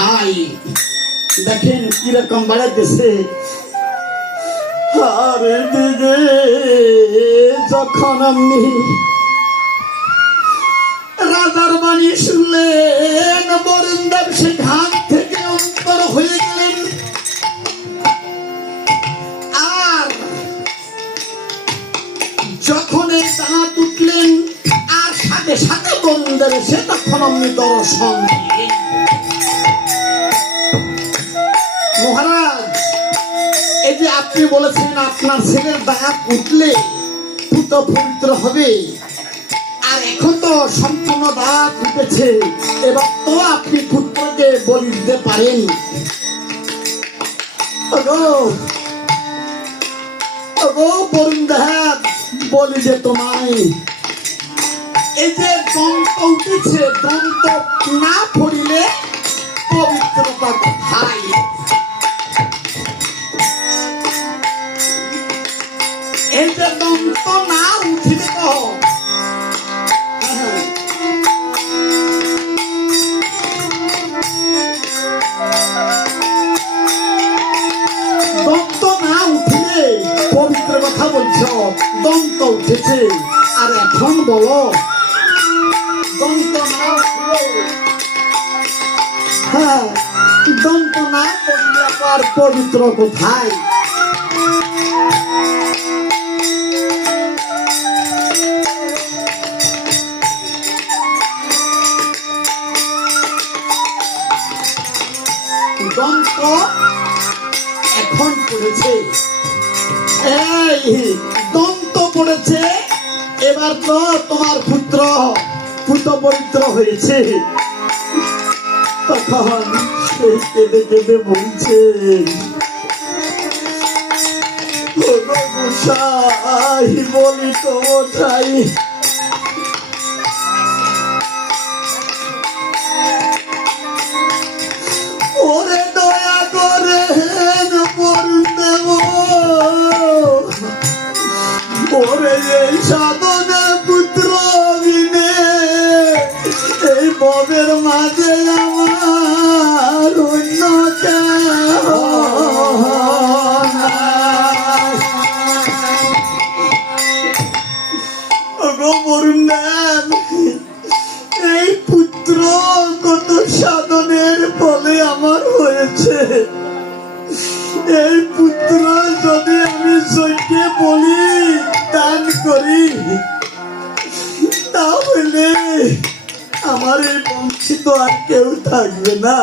ভাই দেখেন কিরকম বাড়াইতেছে। আর দিকে যখন আমি রাজার বাণী শুনলেন বরেন্দ্র সে ঘাট থেকে অন্তর হয়ে গেলেন। আর যখন এই দাঁত উঠলেন আর সাথে সাথে বরেন্দ্র সে তখন আমি দর্শন দিলেন। মহারাজ, এই যে আপনি বলেছেন আপনার ছেলের দাঁত উঠলে পুত্র পবিত্র হবে, আর এখন তো সম্পূর্ণ দাঁত উঠেছে, এবার তো আপনি পুত্রকে বলি দিতে পারেন। বলি যে তোমায় এই যে দন্ত উঠেছে, দন্ত না পড়িলে পবিত্রতা কোথায়? এই যে দন্ত না উঠিলে তো দন্ত না উঠিলে পবিত্র কথা বলছ, দন্ত উঠেছে আর এখন বলো দন্ত না উঠলে, হ্যাঁ দন্ত না পড়লে আর পবিত্র কোথায়? দন্ত এখন পড়েছে, এই দন্ত পড়েছে, এবার তো তোমার পুত্র পবিত্র হয়েছে। তখন সে কেঁদে কেঁদে বলছে, বলি তো ওটাই ওরে দয়া করে দেব, ওরে এই সাধনা পুত্র বিনে এই ববের মাঝে আমার অন্য এই পুত্র কত সাধনের ফলে আমার হয়েছে। এই পুত্র যদি আমি সইকে বলি দান করি, তাহলে আমার এই বংশিত আর কেউ থাকবে না।